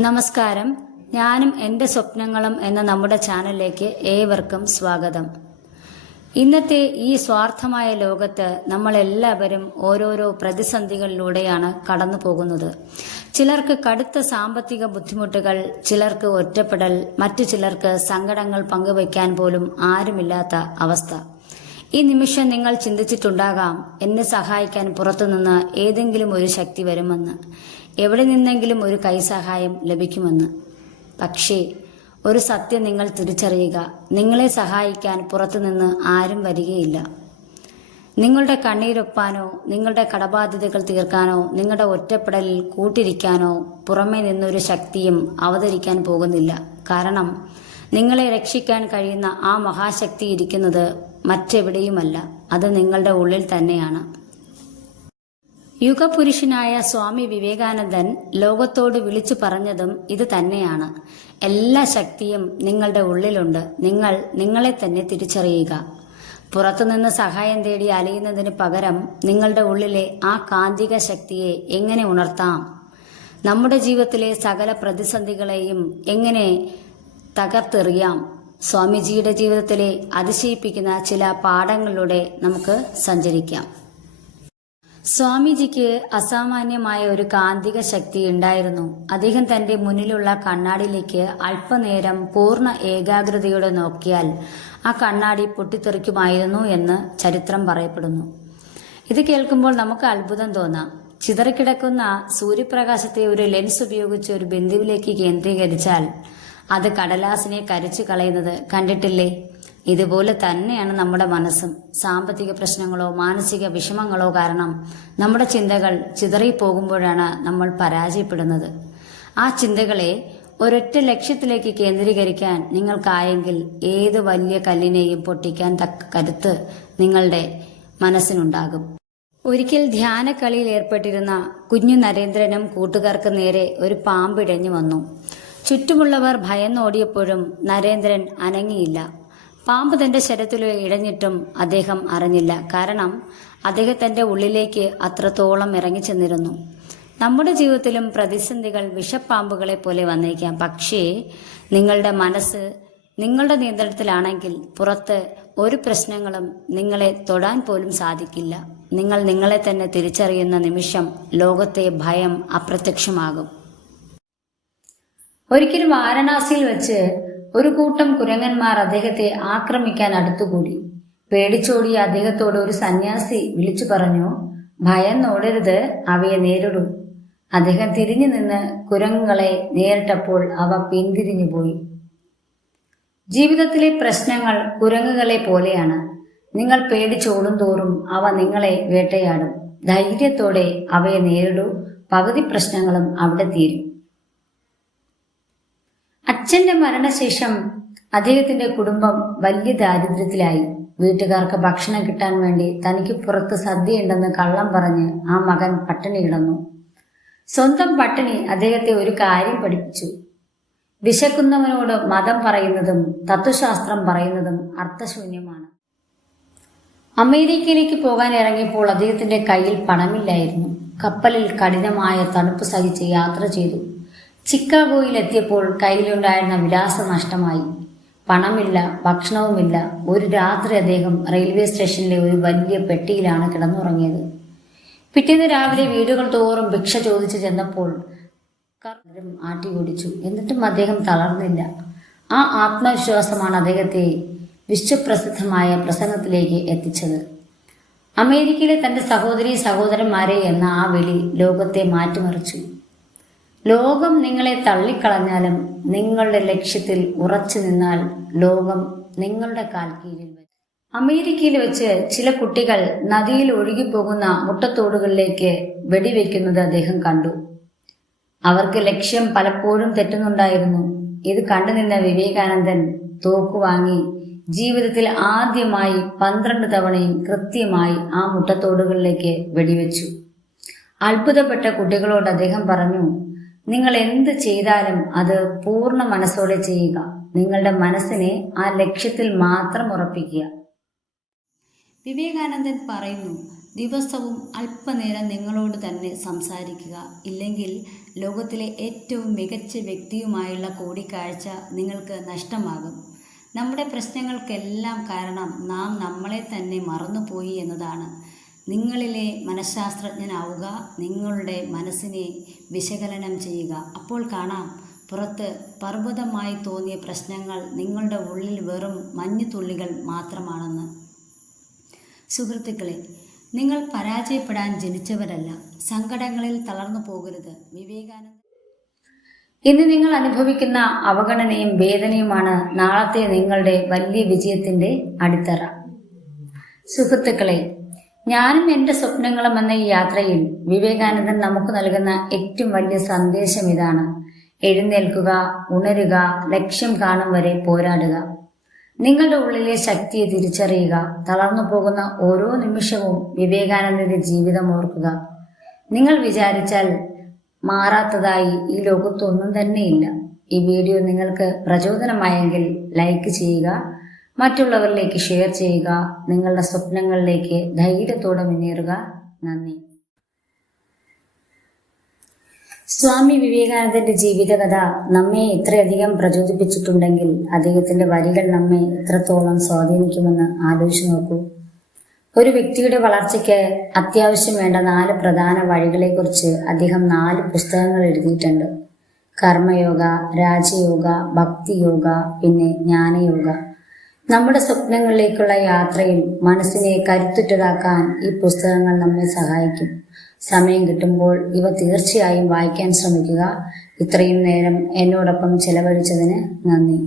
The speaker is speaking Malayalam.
നമസ്കാരം. ഞാനും എൻ്റെ സ്വപ്നങ്ങളും എന്ന നമ്മുടെ ചാനലിലേക്ക് ഏവർക്കും സ്വാഗതം. ഇന്നത്തെ ഈ സ്വാർത്ഥമായ ലോകത്ത് നമ്മളെല്ലാവരും ഓരോരോ പ്രതിസന്ധികളിലൂടെയാണ് കടന്നു പോകുന്നത്. ചിലർക്ക് കടുത്ത സാമ്പത്തിക ബുദ്ധിമുട്ടുകൾ, ചിലർക്ക് ഒറ്റപ്പെടൽ, മറ്റു ചിലർക്ക് സങ്കടങ്ങൾ പങ്കുവയ്ക്കാൻ പോലും ആരുമില്ലാത്ത അവസ്ഥ. ഈ നിമിഷം നിങ്ങൾ ചിന്തിച്ചിട്ടുണ്ടാകാം, എന്നെ സഹായിക്കാൻ പുറത്തുനിന്ന് ഏതെങ്കിലും ഒരു ശക്തി വരുമെന്ന്, എവിടെ നിന്നെങ്കിലും ഒരു കൈസഹായം ലഭിക്കുമെന്ന്. പക്ഷേ ഒരു സത്യം നിങ്ങൾ തിരിച്ചറിയുക, നിങ്ങളെ സഹായിക്കാൻ പുറത്തുനിന്ന് ആരും വരികയില്ല. നിങ്ങളുടെ കണ്ണീരൊപ്പാനോ, നിങ്ങളുടെ കടബാധ്യതകൾ തീർക്കാനോ, നിങ്ങളുടെ ഒറ്റപ്പെടലിൽ കൂട്ടിരിക്കാനോ പുറമേ നിന്നൊരു ശക്തിയും അവതരിക്കാൻ പോകുന്നില്ല. കാരണം നിങ്ങളെ രക്ഷിക്കാൻ കഴിയുന്ന ആ മഹാശക്തി ഇരിക്കുന്നത് മറ്റെവിടെയുമല്ല, അത് നിങ്ങളുടെ ഉള്ളിൽ തന്നെയാണ്. യുഗപുരുഷനായ സ്വാമി വിവേകാനന്ദൻ ലോകത്തോട് വിളിച്ചു പറഞ്ഞതും ഇത് തന്നെയാണ്. എല്ലാ ശക്തിയും നിങ്ങളുടെ ഉള്ളിലുണ്ട്. നിങ്ങൾ നിങ്ങളെ തന്നെ തിരിച്ചറിയുക. പുറത്തുനിന്ന് സഹായം തേടി അലയുന്നതിന് പകരം നിങ്ങളുടെ ഉള്ളിലെ ആ കാന്തിക ശക്തിയെ എങ്ങനെ ഉണർത്താം? നമ്മുടെ ജീവിതത്തിലെ സകല പ്രതിസന്ധികളെയും എങ്ങനെ തകർത്തെറിയാം? സ്വാമിജിയുടെ ജീവിതത്തിലെ അതിശയിപ്പിക്കുന്ന ചില പാഠങ്ങളിലൂടെ നമുക്ക് സഞ്ചരിക്കാം. സ്വാമിജിക്ക് അസാമാന്യമായ ഒരു കാന്തിക ശക്തി ഉണ്ടായിരുന്നു. അദ്ദേഹം തന്റെ മുന്നിലുള്ള കണ്ണാടിയിലേക്ക് അല്പനേരം പൂർണ്ണ ഏകാഗ്രതയോടെ നോക്കിയാൽ ആ കണ്ണാടി പൊട്ടിത്തെറിക്കുമായിരുന്നു എന്ന് ചരിത്രം പറയപ്പെടുന്നു. ഇത് കേൾക്കുമ്പോൾ നമുക്ക് അത്ഭുതം തോന്നാം. ചിതറിക്കിടക്കുന്ന സൂര്യപ്രകാശത്തെ ഒരു ലെൻസ് ഉപയോഗിച്ച് ഒരു ബിന്ദുവിലേക്ക് കേന്ദ്രീകരിച്ചാൽ അത് കടലാസിനെ കരിച്ചു കളയുന്നത് കണ്ടിട്ടില്ലേ? ഇതുപോലെ തന്നെയാണ് നമ്മുടെ മനസ്സും. സാമ്പത്തിക പ്രശ്നങ്ങളോ മാനസിക വിഷമങ്ങളോ കാരണം നമ്മുടെ ചിന്തകൾ ചിതറിപ്പോകുമ്പോഴാണ് നമ്മൾ പരാജയപ്പെടുന്നത്. ആ ചിന്തകളെ ഒരൊറ്റ ലക്ഷ്യത്തിലേക്ക് കേന്ദ്രീകരിക്കാൻ നിങ്ങൾക്കായെങ്കിൽ ഏത് വലിയ കല്ലിനെയും പൊട്ടിക്കാൻ തക്ക കരുത്ത് നിങ്ങളുടെ മനസ്സിനുണ്ടാകും. ഒരിക്കൽ ധ്യാനക്കളിയിൽ ഏർപ്പെട്ടിരുന്ന കുഞ്ഞു നരേന്ദ്രനും കൂട്ടുകാർക്ക് നേരെ ഒരു പാമ്പിഴഞ്ഞു വന്നു. ചുറ്റുമുള്ളവർ ഭയന്നോടിയപ്പോഴും നരേന്ദ്രൻ അനങ്ങിയില്ല. പാമ്പ് തന്റെ ശരീരത്തിൽ ഇഴഞ്ഞിട്ടും അദ്ദേഹം അറിഞ്ഞില്ല. കാരണം അദ്ദേഹത്തിന്റെ ഉള്ളിലേക്ക് അത്രത്തോളം ഇറങ്ങിച്ചെന്നിരുന്നു. നമ്മുടെ ജീവിതത്തിലും പ്രതിസന്ധികൾ വിഷപ്പാമ്പുകളെ പോലെ വന്നേക്കാം. പക്ഷേ നിങ്ങളുടെ മനസ്സ് നിങ്ങളുടെ നിയന്ത്രണത്തിലാണെങ്കിൽ പുറത്ത് ഒരു പ്രശ്നങ്ങളും നിങ്ങളെ തൊടാൻ പോലും സാധിക്കില്ല. നിങ്ങൾ നിങ്ങളെ തന്നെ തിരിച്ചറിയുന്ന നിമിഷം ലോകത്തെ ഭയം അപ്രത്യക്ഷമാകും. ഒരിക്കലും വാരണാസിയിൽ വെച്ച് ഒരു കൂട്ടം കുരങ്ങന്മാർ അദ്ദേഹത്തെ ആക്രമിക്കാൻ അടുത്തുകൂടി. പേടിച്ചോടിയ അദ്ദേഹത്തോട് ഒരു സന്യാസി വിളിച്ചു പറഞ്ഞു, ഭയന്നോടരുത്, അവയെ നേരിടൂ. അദ്ദേഹം തിരിഞ്ഞു നിന്ന് കുരങ്ങുകളെ നേരിട്ടപ്പോൾ അവ പിന്തിരിഞ്ഞുപോയി. ജീവിതത്തിലെ പ്രശ്നങ്ങൾ കുരങ്ങുകളെ പോലെയാണ്. നിങ്ങൾ പേടിച്ചോടും തോറും അവ നിങ്ങളെ വേട്ടയാടും. ധൈര്യത്തോടെ അവയെ നേരിടൂ, പകുതി പ്രശ്നങ്ങളും അവിടെ തീരും. അച്ഛന്റെ മരണശേഷം അദ്ദേഹത്തിന്റെ കുടുംബം വലിയ ദാരിദ്ര്യത്തിലായി. വീട്ടുകാർക്ക് ഭക്ഷണം കിട്ടാൻ വേണ്ടി തനിക്ക് പുറത്ത് സദ്യയുണ്ടെന്ന് കള്ളം പറഞ്ഞ് ആ മകൻ പട്ടിണി കിടന്നു. സ്വന്തം പട്ടിണി അദ്ദേഹത്തെ ഒരു കാര്യം പഠിപ്പിച്ചു. വിശക്കുന്നവനോട് മതം പറയുന്നതും തത്വശാസ്ത്രം പറയുന്നതും അർത്ഥശൂന്യമാണ്. അമേരിക്കയിലേക്ക് പോകാൻ ഇറങ്ങിയപ്പോൾ അദ്ദേഹത്തിന്റെ കയ്യിൽ പണമില്ലായിരുന്നു. കപ്പലിൽ കഠിനമായ തണുപ്പ് സഹിച്ച് യാത്ര ചെയ്തു. ചിക്കാഗോയിൽ എത്തിയപ്പോൾ കയ്യിലുണ്ടായിരുന്ന വിലാസം നഷ്ടമായി. പണമില്ല, ഭക്ഷണവുമില്ല. ഒരു രാത്രി അദ്ദേഹം റെയിൽവേ സ്റ്റേഷനിലെ ഒരു വലിയ പെട്ടിയിലാണ് കിടന്നുറങ്ങിയത്. പിറ്റേന്ന് രാവിലെ വീടുകൾ തോറും ഭിക്ഷ ചോദിച്ചു ചെന്നപ്പോൾ ആട്ടി ഓടിച്ചു. എന്നിട്ടും അദ്ദേഹം തളർന്നില്ല. ആ ആത്മവിശ്വാസമാണ് അദ്ദേഹത്തെ വിശ്വപ്രസിദ്ധമായ പ്രസംഗത്തിലേക്ക് എത്തിച്ചത്. അമേരിക്കയിലെ തന്റെ സഹോദരീ സഹോദരന്മാരെ എന്ന ആ വിളി ലോകത്തെ മാറ്റിമറിച്ചു. ലോകം നിങ്ങളെ തള്ളിക്കളഞ്ഞാലും നിങ്ങളുടെ ലക്ഷ്യത്തിൽ ഉറച്ചു നിന്നാൽ ലോകം നിങ്ങളുടെ കാൽ കീഴിൽ വരും. അമേരിക്കയിൽ വെച്ച് ചില കുട്ടികൾ നദിയിൽ ഒഴുകിപ്പോകുന്ന മുട്ടത്തോടുകളിലേക്ക് വെടിവെക്കുന്നത് അദ്ദേഹം കണ്ടു. അവർക്ക് ലക്ഷ്യം പലപ്പോഴും തെറ്റുന്നുണ്ടായിരുന്നു. ഇത് കണ്ടുനിന്ന വിവേകാനന്ദൻ തോക്കുവാങ്ങി ജീവിതത്തിൽ ആദ്യമായി 12 തവണയും കൃത്യമായി ആ മുട്ടത്തോടുകളിലേക്ക് വെടിവെച്ചു. അത്ഭുതപ്പെട്ട കുട്ടികളോട് അദ്ദേഹം പറഞ്ഞു, നിങ്ങൾ എന്ത് ചെയ്താലും അത് പൂർണ്ണ മനസ്സോടെ ചെയ്യുക. നിങ്ങളുടെ മനസ്സിനെ ആ ലക്ഷ്യത്തിൽ മാത്രം ഉറപ്പിക്കുക. വിവേകാനന്ദൻ പറയുന്നു, ദിവസവും അല്പനേരം നിങ്ങളോട് തന്നെ സംസാരിക്കുക. ഇല്ലെങ്കിൽ ലോകത്തിലെ ഏറ്റവും മികച്ച വ്യക്തിയുമായുള്ള കൂടിക്കാഴ്ച നിങ്ങൾക്ക് നഷ്ടമാകും. നമ്മുടെ പ്രശ്നങ്ങൾക്കെല്ലാം കാരണം നാം നമ്മളെ തന്നെ മറന്നുപോയി എന്നതാണ്. നിങ്ങളിലെ മനഃശാസ്ത്രജ്ഞനാവുക, നിങ്ങളുടെ മനസ്സിനെ വിശകലനം ചെയ്യുക. അപ്പോൾ കാണാം, പുറത്ത് പർവ്വതമായി തോന്നിയ പ്രശ്നങ്ങൾ നിങ്ങളുടെ ഉള്ളിൽ വെറും മഞ്ഞുതുള്ളികൾ മാത്രമാണെന്ന്. സുഹൃത്തുക്കളെ, നിങ്ങൾ പരാജയപ്പെടാൻ ജനിച്ചവരല്ല. സങ്കടങ്ങളിൽ തളർന്നു പോകരുത്. വിവേകാനന്ദ ഇന്ന് നിങ്ങൾ അനുഭവിക്കുന്ന അവഗണനയും വേദനയുമാണ് നാളത്തെ നിങ്ങളുടെ വലിയ വിജയത്തിന്റെ അടിത്തറ. സുഹൃത്തുക്കളെ, ഞാനും എന്റെ സ്വപ്നങ്ങളും എന്ന ഈ യാത്രയിൽ വിവേകാനന്ദൻ നമുക്ക് നൽകുന്ന ഏറ്റവും വലിയ സന്ദേശം ഇതാണ്: എഴുന്നേൽക്കുക, ഉണരുക, ലക്ഷ്യം കാണും വരെ പോരാടുക. നിങ്ങളുടെ ഉള്ളിലെ ശക്തിയെ തിരിച്ചറിയുക. തളർന്നു പോകുന്ന ഓരോ നിമിഷവും വിവേകാനന്ദന്റെ ജീവിതം ഓർക്കുക. നിങ്ങൾ വിചാരിച്ചാൽ മാറാത്തതായി ഈ ലോകത്തൊന്നും തന്നെയില്ല. ഈ വീഡിയോ നിങ്ങൾക്ക് പ്രചോദനമായെങ്കിൽ ലൈക്ക് ചെയ്യുക, മറ്റുള്ളവരിലേക്ക് ഷെയർ ചെയ്യുക. നിങ്ങളുടെ സ്വപ്നങ്ങളിലേക്ക് ധൈര്യത്തോടെ മുന്നേറുക. നന്ദി. സ്വാമി വിവേകാനന്ദന്റെ ജീവിതകഥ നമ്മെ ഇത്രയധികം പ്രചോദിപ്പിച്ചിട്ടുണ്ടെങ്കിൽ അദ്ദേഹത്തിന്റെ വരികൾ നമ്മെ എത്രത്തോളം സ്വാധീനിക്കുമെന്ന് ആലോചിച്ചു നോക്കൂ. ഒരു വ്യക്തിയുടെ വളർച്ചയ്ക്ക് അത്യാവശ്യം വേണ്ട 4 പ്രധാന വഴികളെക്കുറിച്ച് അദ്ദേഹം 4 പുസ്തകങ്ങൾ എഴുതിയിട്ടുണ്ട്. കർമ്മയോഗ, രാജയോഗ, ഭക്തിയോഗ, പിന്നെ ജ്ഞാനയോഗ. നമ്മുടെ സ്വപ്നങ്ങളിലേക്കുള്ള യാത്രയിൽ മനസ്സിനെ കരുത്തുറ്റതാക്കാൻ ഈ പുസ്തകങ്ങൾ നമ്മെ സഹായിക്കും. സമയം കിട്ടുമ്പോൾ ഇവ തീർച്ചയായും വായിക്കാൻ ശ്രമിക്കുക. ഇത്രയും നേരം എന്നോടൊപ്പം ചെലവഴിച്ചതിന് നന്ദി.